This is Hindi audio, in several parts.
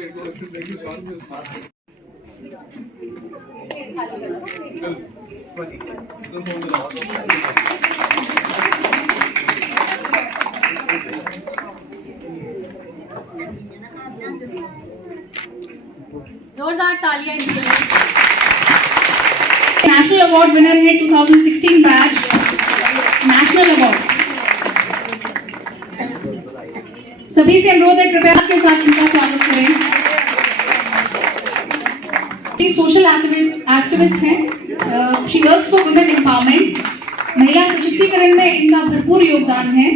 जोरदार तालियां इनके लिए। नेशनल अवार्ड विनर है 2016 बैच नेशनल अवार्ड। सभी से अनुरोध है कृपया के साथ इनका स्वागत करें। सोशल एक्टिविस्ट हैं, she works for women empowerment. महिला सशक्तिकरण में इनका भरपूर योगदान है।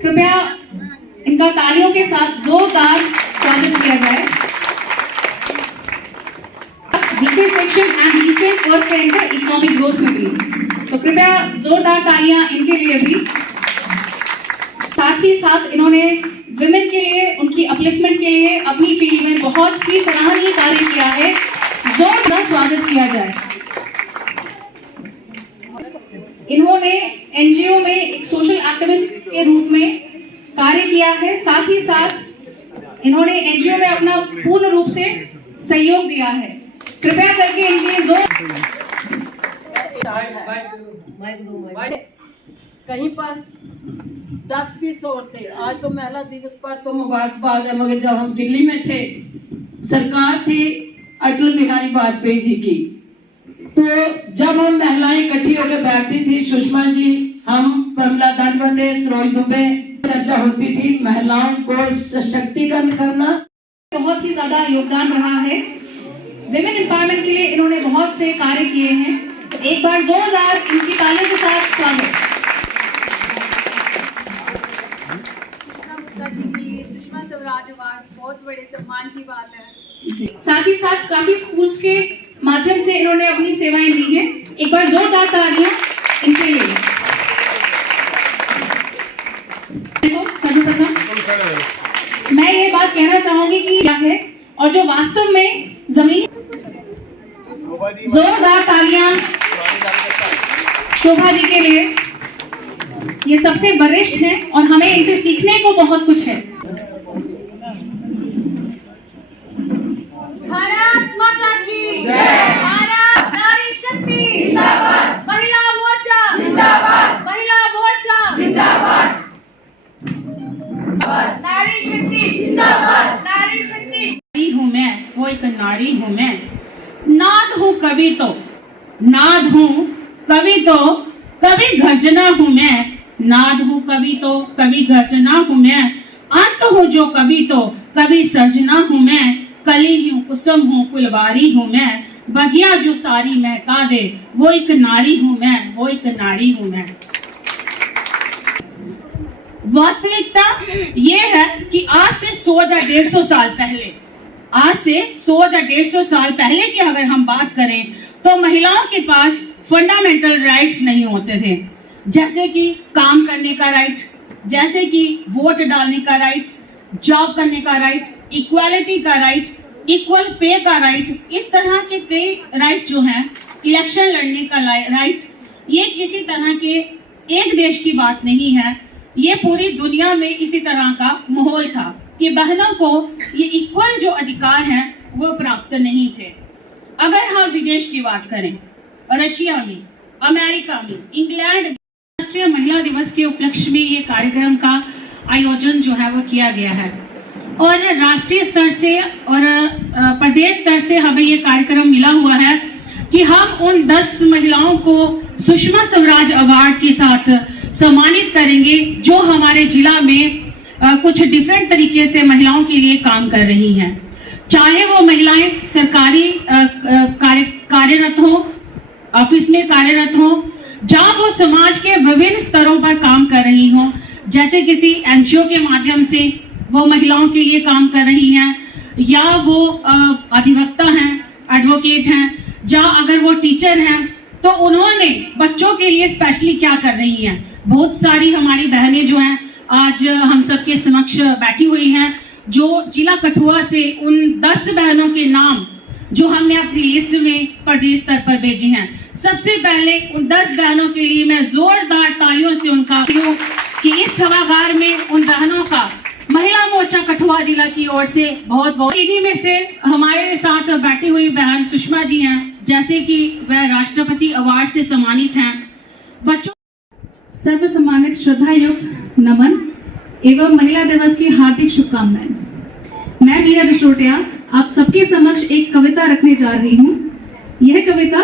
कृपया इनका तालियों के साथ जोरदार स्वागत किया जाए। सेक्शन एंड रिसेंट वर्क करेंगे इकोनॉमिक ग्रोथ में भी, तो कृपया जोरदार तालियां इनके लिए भी। साथ ही साथ इन्होंने विमेन के लिए, उनकी अपलिफ्टमेंट के लिए अपनी फील्ड में बहुत ही सराहनीय कार्य किया है। जोरदार स्वागत किया जाए। इन्होंने एनजीओ में एक सोशल एक्टिविस्ट के रूप में कार्य किया है। साथ ही साथ इन्होंने एनजीओ में अपना पूर्ण रूप से सहयोग दिया है। कृपया करके इनके जोर कहीं पर 10-20 औरतें, आज तो महिला दिवस पर तो मुबारकबाद है, मगर जब हम दिल्ली में थे, सरकार थी अटल बिहारी वाजपेयी जी की, तो जब हम महिलाएं इकट्ठी होकर बैठती थी, सुषमा जी, हम, प्रमिला दंडवते, सरोज दुबे, चर्चा होती थी महिलाओं को सशक्तिकरण करना। बहुत ही ज्यादा योगदान रहा है। विमेन एम्पावरमेंट के लिए इन्होंने बहुत से कार्य किए हैं, तो एक बार जोरदार इनकी तालियों के साथ स्वागत। सुषमा स्वराज अवार्ड बहुत बड़े सम्मान की बात है। साथ ही साथ काफी स्कूल्स के माध्यम से इन्होंने अपनी सेवाएं दी हैं। एक बार जोरदार तालियां इनके लिए। तो सर्वप्रथम मैं ये बात कहना चाहूंगी कि क्या है और जो वास्तव में जमीन। जोरदार तालियां शोभा जी के लिए। ये सबसे वरिष्ठ हैं और हमें इनसे सीखने को बहुत कुछ है। भारत माता की जय। भारत नारी शक्ति जिंदाबाद। महिला मोर्चा जिंदाबाद। महिला मोर्चा जिंदाबाद। नारी शक्ति जिंदाबाद। नारी शक्ति हूँ मैं, वो एक नारी हूँ मैं। नाद हूँ कभी तो, नाद हूँ कभी तो, कभी गर्जना हूँ मैं। नाद हूँ कभी तो, कभी गर्जना हूँ मैं। अंत हूँ जो कभी तो, कभी सर्जना हूँ मैं। कली हूँ, कुसुम हूँ, फुलवारी हूँ मैं। बगिया जो सारी महका दे, वो एक नारी हूँ मैं, वो एक नारी हूँ मैं। वास्तविकता ये है कि आज से 100 या 150 साल पहले, आज से 100 या 150 साल पहले की अगर हम बात करें तो महिलाओं के पास फंडामेंटल राइट्स नहीं होते थे, जैसे कि काम करने का राइट, जैसे कि वोट डालने का राइट, जॉब करने का राइट, इक्वालिटी का राइट, इक्वल पे का राइट। इस तरह के कई राइट जो हैं, इलेक्शन लड़ने का राइट, ये किसी तरह के एक देश की बात नहीं है, ये पूरी दुनिया में इसी तरह का माहौल था कि बहनों को ये इक्वल जो अधिकार हैं वो प्राप्त नहीं थे। अगर हम विदेश की बात करें, रशिया में, अमेरिका में, इंग्लैंड, राष्ट्रीय महिला दिवस के उपलक्ष्य में ये कार्यक्रम का आयोजन जो है वो किया गया है और राष्ट्रीय स्तर से और प्रदेश स्तर से हमें ये कार्यक्रम मिला हुआ है कि हम उन 10 महिलाओं को सुषमा स्वराज अवार्ड के साथ सम्मानित करेंगे जो हमारे जिला में कुछ डिफरेंट तरीके से महिलाओं के लिए काम कर रही हैं। चाहे वो महिलाएं सरकारी कार्यरत हो, ऑफिस में कार्यरत हो, जहां वो समाज के विभिन्न स्तरों पर काम कर रही हो, जैसे किसी एनजीओ के माध्यम से वो महिलाओं के लिए काम कर रही हैं, या वो अधिवक्ता हैं, एडवोकेट हैं, जहाँ अगर वो टीचर हैं तो उन्होंने बच्चों के लिए स्पेशली क्या कर रही हैं। बहुत सारी हमारी बहनें जो हैं आज हम सबके समक्ष बैठी हुई हैं, जो जिला कठुआ से उन 10 बहनों के नाम जो हमने अपनी लिस्ट में प्रदेश स्तर पर भेजे हैं। सबसे पहले उन 10 बहनों के लिए मैं जोरदार तालियों से उनका कि इस सभागार में उन बहनों का महिला मोर्चा कठुआ जिला की ओर से बहुत बहुत। इन्हीं में से हमारे साथ बैठी हुई बहन सुषमा जी हैं, जैसे कि वह राष्ट्रपति अवार्ड से सम्मानित हैं। बच्चों सर्व सम्मानित श्रद्धा युक्त नमन एवं महिला दिवस की हार्दिक शुभकामनाएं। मैं मीरा जसरोटिया आप सबके समक्ष एक कविता रखने जा रही हूँ। यह कविता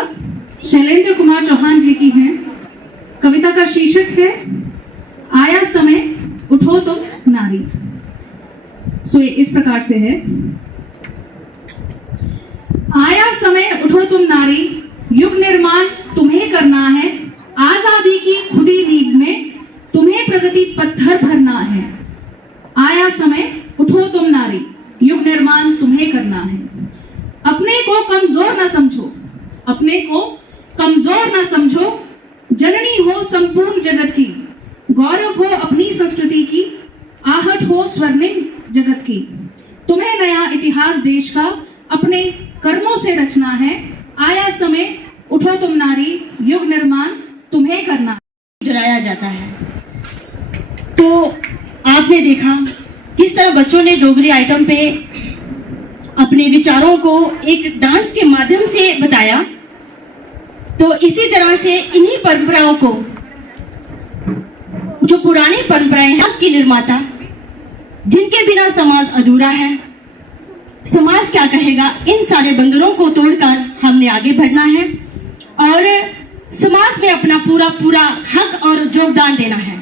शैलेंद्र कुमार चौहान जी की है। कविता का शीर्षक है आया समय उठो तो नारी। सो इस प्रकार से है। आया समय उठो तुम नारी, युग निर्माण तुम्हें करना है। आजादी की खुदी नींद में तुम्हें प्रगति पत्थर भरना है। आया समय उठो तुम नारी, युग निर्माण तुम्हें करना है। अपने को कमजोर न समझो, अपने को कमजोर न समझो। जननी हो संपूर्ण जगत की, गौरव हो अपनी संस्कृति की, आहट हो स्वर्णिम जगत की। तुम्हें नया इतिहास देश का अपने कर्मों से रचना है। आया समय उठो तुम नारी, युग निर्माण तुम्हें करना। डराया जाता है। तो आपने देखा किस तरह बच्चों ने डोगरी आइटम पे अपने विचारों को एक डांस के माध्यम से बताया। तो इसी तरह से इन्हीं परंपराओं को, जो पुरानी परंपराएं हैं, की निर्माता, जिनके बिना समाज अधूरा है, समाज क्या कहेगा, इन सारे बंधनों को तोड़कर हमने आगे बढ़ना है और समाज में अपना पूरा हक और योगदान देना है।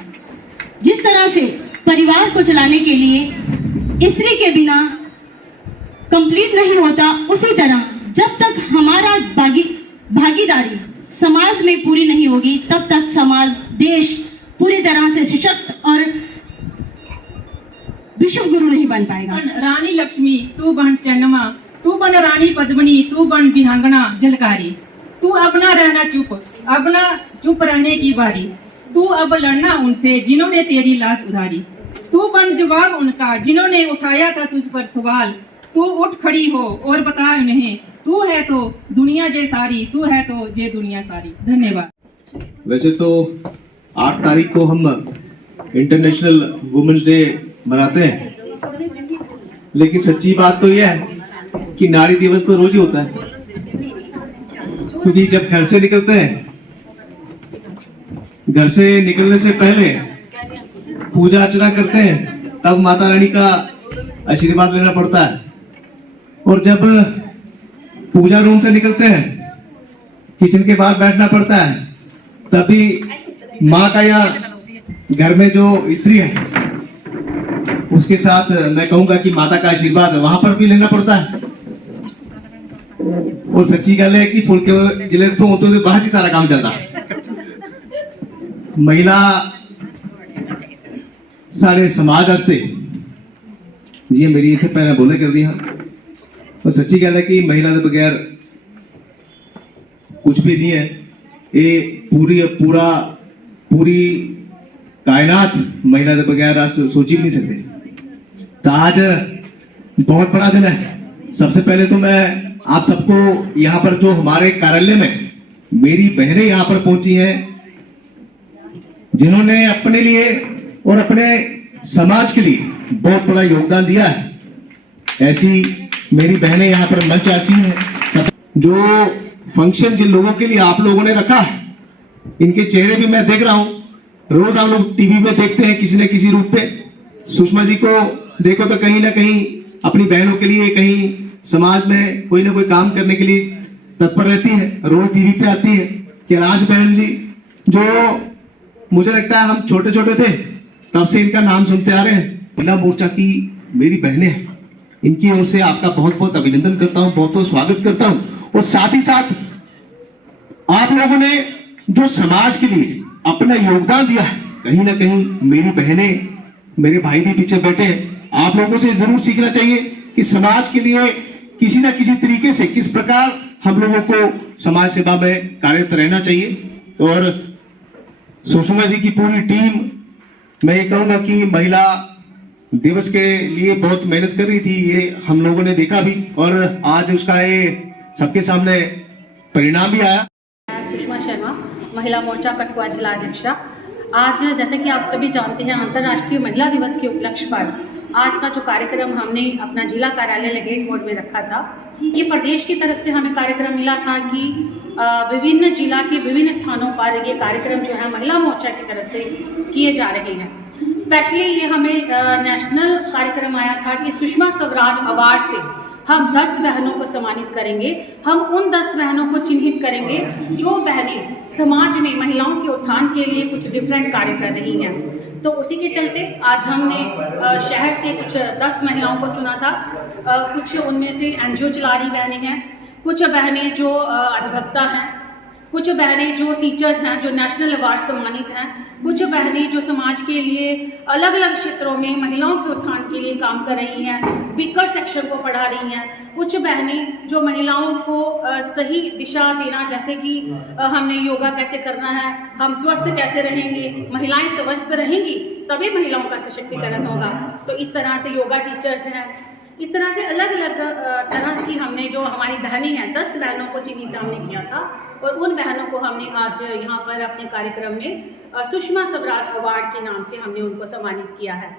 जिस तरह से परिवार को चलाने के लिए स्त्री के बिना कंप्लीट नहीं होता, उसी तरह जब तक हमारा भागीदारी समाज में पूरी नहीं होगी, तब तक समाज, देश पूरी तरह से सशक्त और विश्व गुरु नहीं बन पाएगा। रानी लक्ष्मी तू बन चन्नमा, तू बन रानी पद्मिनी, तू बन विहंगना झलकारी। तू अब ना रहना चुप, अब ना चुप रहने की बारी। तू अब लड़ना उनसे जिन्होंने तेरी लाज उधारी। तू बन जवाब उनका जिन्होंने उठाया था तुझ पर सवाल। तू उठ खड़ी हो और बता उन्हें, तू है तो दुनिया जे सारी, तू है तो जे दुनिया सारी। धन्यवाद। वैसे तो 8 तारीख को हम इंटरनेशनल वुमेन्स डे मनाते हैं, लेकिन सच्ची बात तो यह है कि नारी दिवस तो रोज ही होता है। क्योंकि जब घर से निकलते हैं, घर से निकलने से पहले पूजा अर्चना करते हैं, तब माता रानी का आशीर्वाद लेना पड़ता है। और जब पूजा रूम से निकलते हैं, किचन के बाहर बैठना पड़ता है, तभी माँ का या घर में जो स्त्री है उसके साथ मैं कहूंगा कि माता का आशीर्वाद वहां पर भी लेना पड़ता है। और सच्ची गल है कि फुल के जिले तो बाहर ही सारा काम चलता है। महिला सारे समाज वास्ते जी मेरी इतने पहले बोले कर दिया। और सच्ची गल है कि महिला के बगैर कुछ भी नहीं है। ये पूरी कायनात महिला के बगैर आज सोच ही नहीं सकते। तो आज बहुत बड़ा दिन है। सबसे पहले तो मैं आप सबको यहाँ पर, जो हमारे कार्यालय में मेरी बहनें यहाँ पर पहुंची हैं, जिन्होंने अपने लिए और अपने समाज के लिए बहुत बड़ा योगदान दिया है, ऐसी मेरी बहनें यहाँ पर मंच आसी हैं। जो फंक्शन जिन लोगों के लिए आप लोगों ने रखा है, इनके चेहरे भी मैं देख रहा हूं। रोज हम लोग टीवी में देखते हैं किसी न किसी रूप पे। सुषमा जी को देखो तो कहीं ना कहीं अपनी बहनों के लिए, कहीं समाज में कोई ना कोई काम करने के लिए तत्पर रहती है, रोज टीवी पे आती है। कैलाश बहन जी, जो मुझे लगता है हम छोटे छोटे थे तब से इनका नाम सुनते आ रहे हैं, महिला मोर्चा की मेरी बहनें हैं, इनकी ओर से आपका बहुत बहुत अभिनंदन करता हूं, बहुत बहुत स्वागत करता हूं। और साथ ही साथ आप लोगों ने जो समाज के लिए अपना योगदान दिया है, कहीं ना कहीं मेरी बहनें, मेरे भाई भी पीछे बैठे हैं, आप लोगों से जरूर सीखना चाहिए कि समाज के लिए किसी न किसी तरीके से किस प्रकार हम लोगों को समाज सेवा में कार्यरत रहना चाहिए। और सुषमा जी की पूरी टीम, मैं ये कहूंगा कि महिला दिवस के लिए बहुत मेहनत कर रही थी, ये हम लोगों ने देखा भी, और आज उसका ये सबके सामने परिणाम भी आया। सुषमा शर्मा, महिला मोर्चा कठुआ जिला अध्यक्षा। आज जैसे कि आप सभी जानते हैं, अंतर्राष्ट्रीय महिला दिवस के उपलक्ष्य पर आज का जो कार्यक्रम हमने अपना जिला कार्यालय लेगेट मोड में रखा था, ये प्रदेश की तरफ से हमें कार्यक्रम मिला था कि विभिन्न जिला के विभिन्न स्थानों पर ये कार्यक्रम जो है महिला मोर्चा की तरफ से किए जा रहे हैं। स्पेशली ये हमें नेशनल कार्यक्रम आया था कि सुषमा स्वराज अवार्ड से हम 10 बहनों को सम्मानित करेंगे। हम उन 10 बहनों को चिन्हित करेंगे जो बहनें समाज में महिलाओं के उत्थान के लिए कुछ डिफरेंट कार्य कर रही हैं। तो उसी के चलते आज हमने शहर से कुछ 10 महिलाओं को चुना था। कुछ उनमें से एनजीओ चला रही बहनें हैं, कुछ बहनें जो अधिवक्ता हैं, कुछ बहनें जो टीचर्स हैं जो नेशनल अवार्ड सम्मानित हैं, कुछ बहनें जो समाज के लिए अलग अलग क्षेत्रों में महिलाओं के उत्थान के लिए काम कर रही हैं, वीकर सेक्शन को पढ़ा रही हैं, कुछ बहनें जो महिलाओं को सही दिशा देना, जैसे कि हमने योगा कैसे करना है, हम स्वस्थ कैसे रहेंगे, महिलाएं स्वस्थ रहेंगी तभी महिलाओं का सशक्तिकरण होगा। तो इस तरह से योगा टीचर्स हैं, इस तरह से अलग अलग तरह की हमने जो हमारी बहनें हैं 10 बहनों को चिन्हित हमने किया था और उन बहनों को हमने आज यहाँ पर अपने कार्यक्रम में सुषमा स्वराज अवार्ड के नाम से हमने उनको सम्मानित किया है।